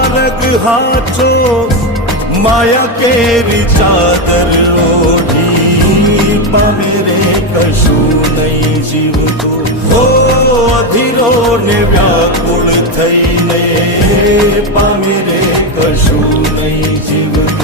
માર્ગ હાચો માયા કેરી ચાદર ઓઢી પામે રે કશું નહીં જીવતો હો અધીરો ને વ્યાકુળ થઈને પામે રે કશું નહીં જીવતો